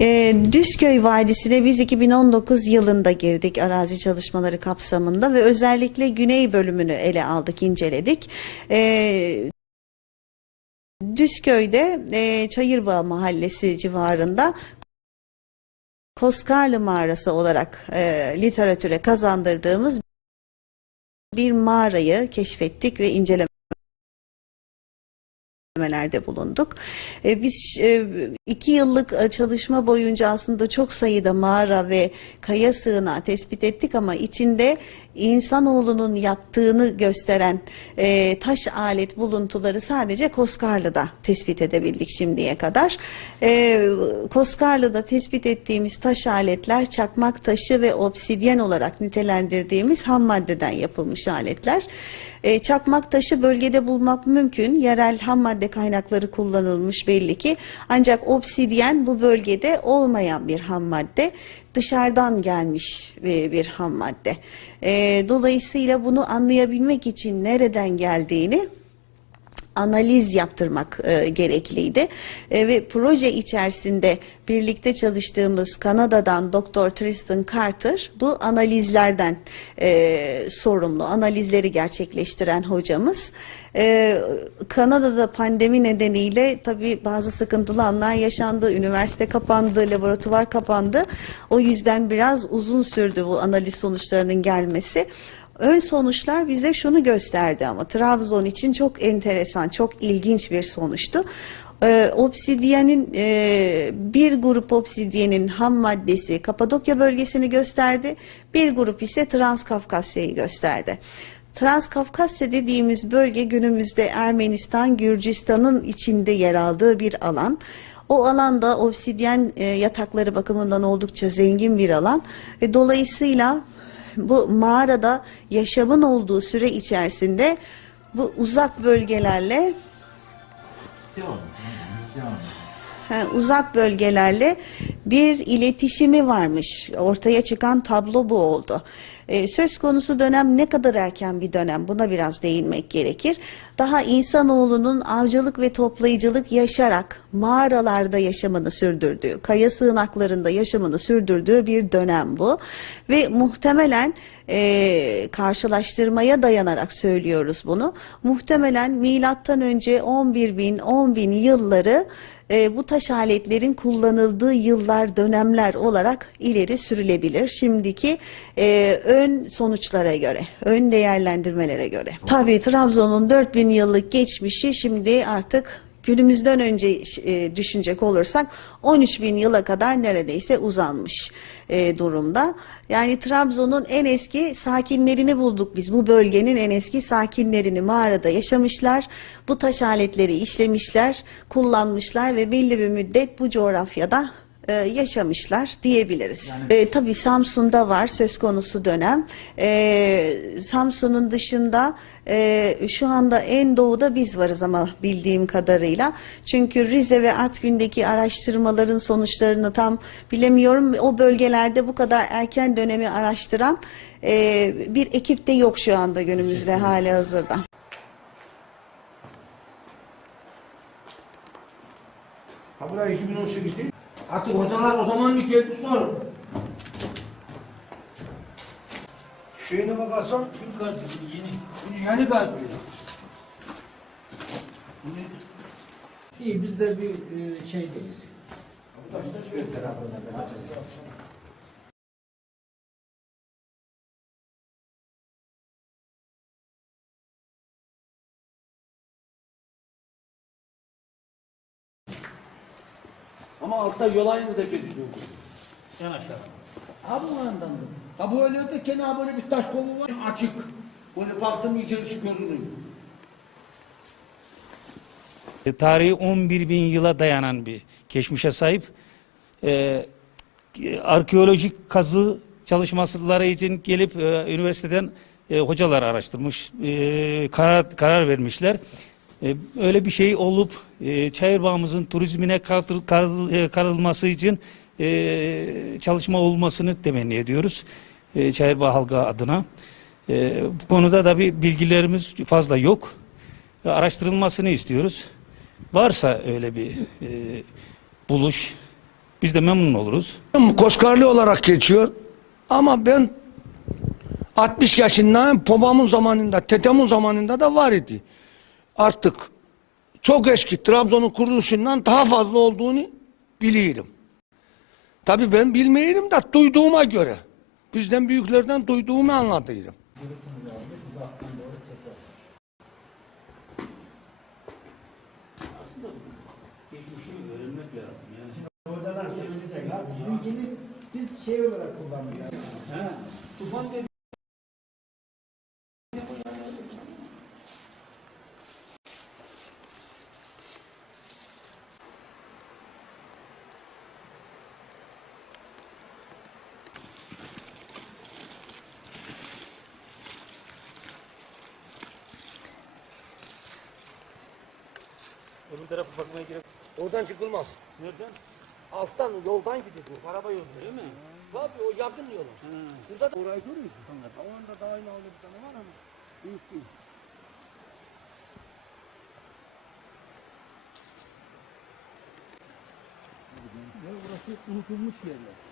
E, Düzköy Vadisi'ne biz 2019 yılında girdik arazi çalışmaları kapsamında ve özellikle güney bölümünü ele aldık, inceledik. E, Düzköy'de e, Çayırbağ Mahallesi civarında Koskarlı Mağarası olarak e, literatüre kazandırdığımız bir mağarayı keşfettik ve inceleme incelemelerde bulunduk. E, Biz e, iki yıllık e, çalışma boyunca aslında çok sayıda mağara ve kaya sığınağı tespit ettik ama içinde insanoğlunun yaptığını gösteren taş alet buluntuları sadece Koskarlı'da tespit edebildik şimdiye kadar. E, Koskarlı'da tespit ettiğimiz taş aletler çakmak taşı ve obsidyen olarak nitelendirdiğimiz ham maddeden yapılmış aletler. Çakmak taşı bölgede bulmak mümkün. Yerel ham madde kaynakları kullanılmış belli ki. Ancak obsidyen bu bölgede olmayan bir ham madde. Dışarıdan gelmiş bir, bir ham madde. E, dolayısıyla bunu anlayabilmek için nereden geldiğini analiz yaptırmak e, gerekliydi. E, ve proje içerisinde birlikte çalıştığımız Kanada'dan Dr. Tristan Carter bu analizlerden e, sorumlu analizleri gerçekleştiren hocamız. E, Kanada'da pandemi nedeniyle tabii bazı sıkıntılı anlar yaşandı üniversite kapandı laboratuvar kapandı. O yüzden biraz uzun sürdü bu analiz sonuçlarının gelmesi Ön sonuçlar bize şunu gösterdi ama Trabzon için çok enteresan, çok ilginç bir sonuçtu. Ee, obsidyenin e, bir grup obsidyenin ham maddesi Kapadokya bölgesini gösterdi, bir grup ise Transkafkasya'yı gösterdi. Transkafkasya dediğimiz bölge günümüzde Ermenistan, Gürcistan'ın içinde yer aldığı bir alan. O alanda obsidyen e, yatakları bakımından oldukça zengin bir alan. E, dolayısıyla bu mağarada yaşamın olduğu süre içerisinde bu uzak bölgelerle uzak bölgelerle bir iletişimi varmış. Ortaya çıkan tablo bu oldu. Ee, söz konusu dönem ne kadar erken bir dönem buna biraz değinmek gerekir. Daha insanoğlunun avcılık ve toplayıcılık yaşarak mağaralarda yaşamını sürdürdüğü, kaya sığınaklarında yaşamını sürdürdüğü bir dönem bu. Ve muhtemelen e, karşılaştırmaya dayanarak söylüyoruz bunu. Muhtemelen milattan önce 11 bin, 10 bin yılları e, bu taş aletlerin kullanıldığı yıllar, dönemler olarak ileri sürülebilir. Şimdiki e, ön sonuçlara göre, ön değerlendirmelere göre. Tabii Trabzon'un 4000 yıllık geçmişi şimdi artık günümüzden önce e, düşünecek olursak 13 bin yıla kadar neredeyse uzanmış e, durumda. Yani Trabzon'un en eski sakinlerini bulduk biz. Bu bölgenin en eski sakinlerini mağarada yaşamışlar. Bu taş aletleri işlemişler, kullanmışlar ve belli bir müddet bu coğrafyada e, yaşamışlar diyebiliriz. E, tabii Samsun'da var söz konusu dönem. E, Samsun'un dışında e, şu anda en doğuda biz varız ama bildiğim kadarıyla. Çünkü Rize ve Artvin'deki araştırmaların sonuçlarını tam bilemiyorum. O bölgelerde bu kadar erken dönemi araştıran e, bir ekip de yok şu anda günümüzde hali hazırda. Ha buraya 2018 değil. Artık hocalar o zaman bir geldi sorun. Şeyine bakarsan bir gaz gibi yeni. Bu yeni gaz böyle. Bu nedir? İyi biz de bir e, şey değiliz. Ama altta yol aynı da geçiyor. En aşağı. Ha bu yandan da. Ha bu öyle de kenara böyle bir taş kolu var. Açık. Böyle baktım içerisi görünüyor. E, Tarihi 11 bin yıla dayanan bir geçmişe sahip. Ee, arkeolojik kazı çalışmaları için gelip e, üniversiteden e, hocalar araştırmış, e, karar, karar vermişler. E, öyle bir şey olup e, Çayırbağımızın turizmine katıl, karıl- e, karılması için çalışma olmasını temenni ediyoruz. Çayırbağ halkı adına. Bu konuda da bir bilgilerimiz fazla yok. Araştırılmasını istiyoruz. Varsa öyle bir buluş Biz de memnun oluruz. Koşkarlı olarak geçiyor. Ama ben 60 yaşındayım. Babamın zamanında, tetemin zamanında da var idi. Artık çok eski Trabzon'un kuruluşundan daha fazla olduğunu biliyorum. Tabii ben bilmiyorum da duyduğuma göre. Bizden büyüklerden duyduğumu anlatıyorum. Bizimkini biz şey olarak kullanıyoruz. Tufan dedi. Öbür tarafa bakmaya gerek Oradan çıkılmaz. Nereden? Alttan yoldan gidiyor. Araba yolu. Değil mi? Tabii o yakın yolu. Burada da orayı görüyorsun. O anda daha yine aldı bir tane var ama büyük değil. Ya burası unutulmuş yerler.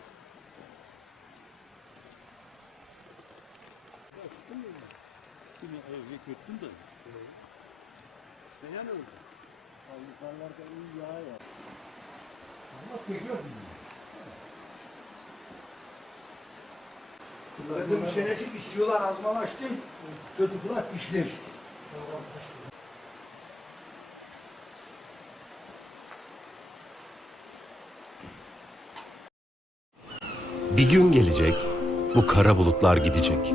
Dedim senesi işiyorlar azmalaştı. Çocuklar işleşti. Bir gün gelecek, bu kara bulutlar gidecek.